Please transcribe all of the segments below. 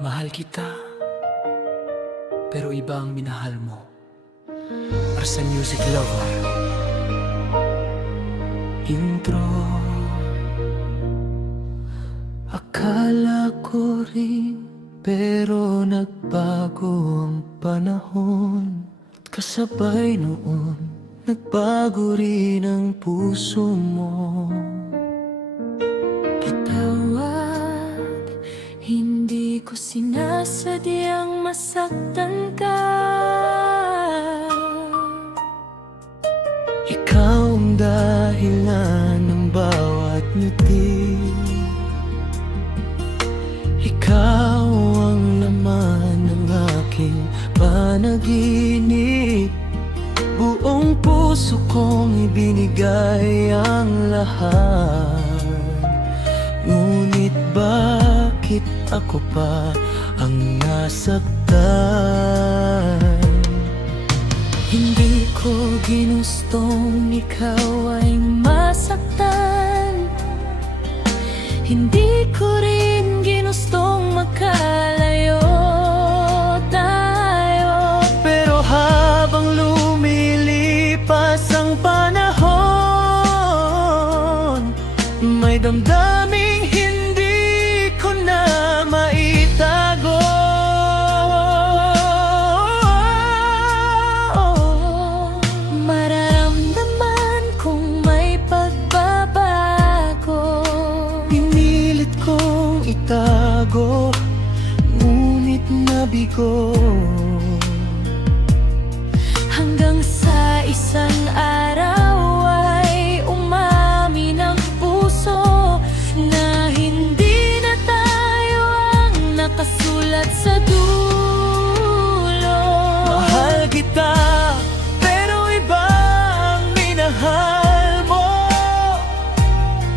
Mahal kita, pero iba ang minahal mo. Arsa Music Lover. Intro. Akala ko rin, pero nagbago ang panahon. Kasabay noon, nagbago rin ang puso mo. Hindi ko sinasadyang masaktan ka. Ikaw ang dahilan ng bawat ngiti. Ikaw ang laman ng aking panaginip. Buong puso kong ibinigay ang lahat. Ngunit bakit ako pa ang nasaktan? Hindi ko ginustong ikaw ay masaktan. Hindi ko rin ginustong magkalayo tayo. Pero habang lumilipas ang panahon, may damdaming hindi ko na maitago. Mararamdaman kong may pagbabago. Pinilit kong itago, ngunit nabigo. Hanggang sa isang araw ay umamin ang puso na hindi na tayo ang nakasulat sa dulo. Mahal kita, pero iba ang minahal mo.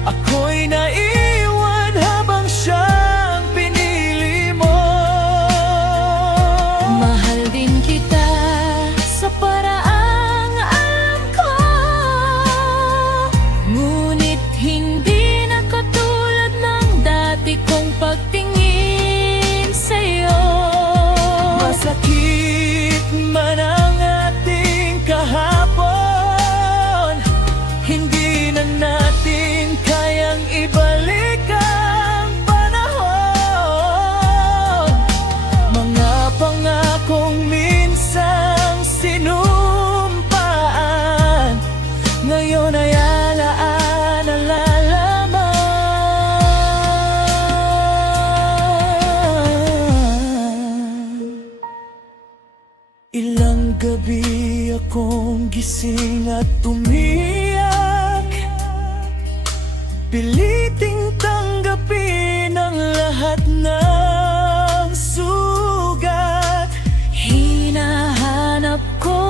Ako'y naiwan habang siyang pinili mo. Mahal din kita sa paraang alam ko, ngunit hindi na katulad ng dati kong pagtingin sa'yo. Masakit man ang ating kahapon, hindi na natin kayang ibalik ang panahon. Mga pangakong minsang sinumpaan, ngayon ay alaala lamang. Ilang gabi akong gising at umiyak, piliting tanggapin ang lahat ng sugat. Hinahanap ko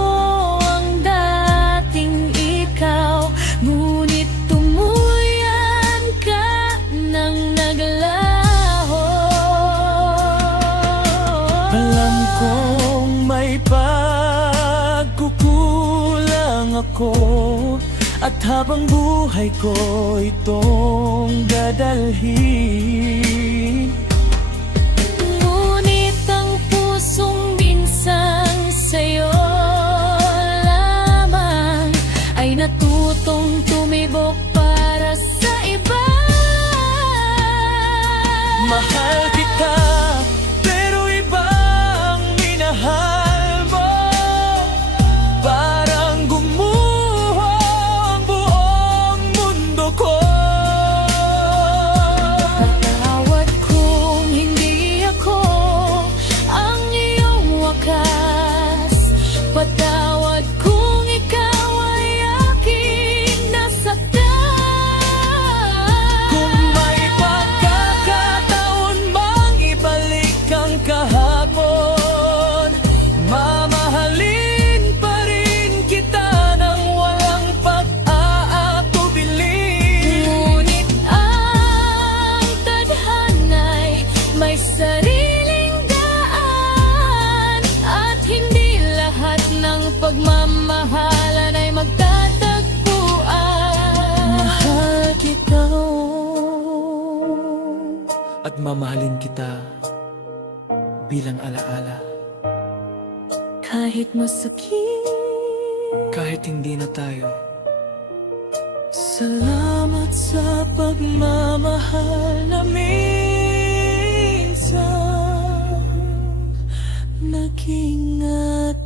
ang dating ikaw, ngunit tumuyan ka nang naglaho. Alam kong may pagkukulang ako, at habang buhay ko itong dadalhin. Ngunit ang pusong binsang sa'yo lamang ay natutong tumibok para sa iba. Mahal kita, pero iba ang minahal mo. Parang gumuho ang buong mundo ko. Patawad kung hindi ako ang iyong wakas. Patawad kung ikaw ay aking nasaktan. Kung may pagkakataon mang ibalik ang kahapon, mamahalin pa rin kita nang walang pag-aatubili. Ngunit ang tadhana'y may sariling daan, at hindi lahat ng pagmamahalan ay magtatagpuan. Mahal kita, at mamahalin kita bilang alaala. Kahit masakit, Kahit hindi na tayo, salamat sa pagmamahal na minsan nag-ingat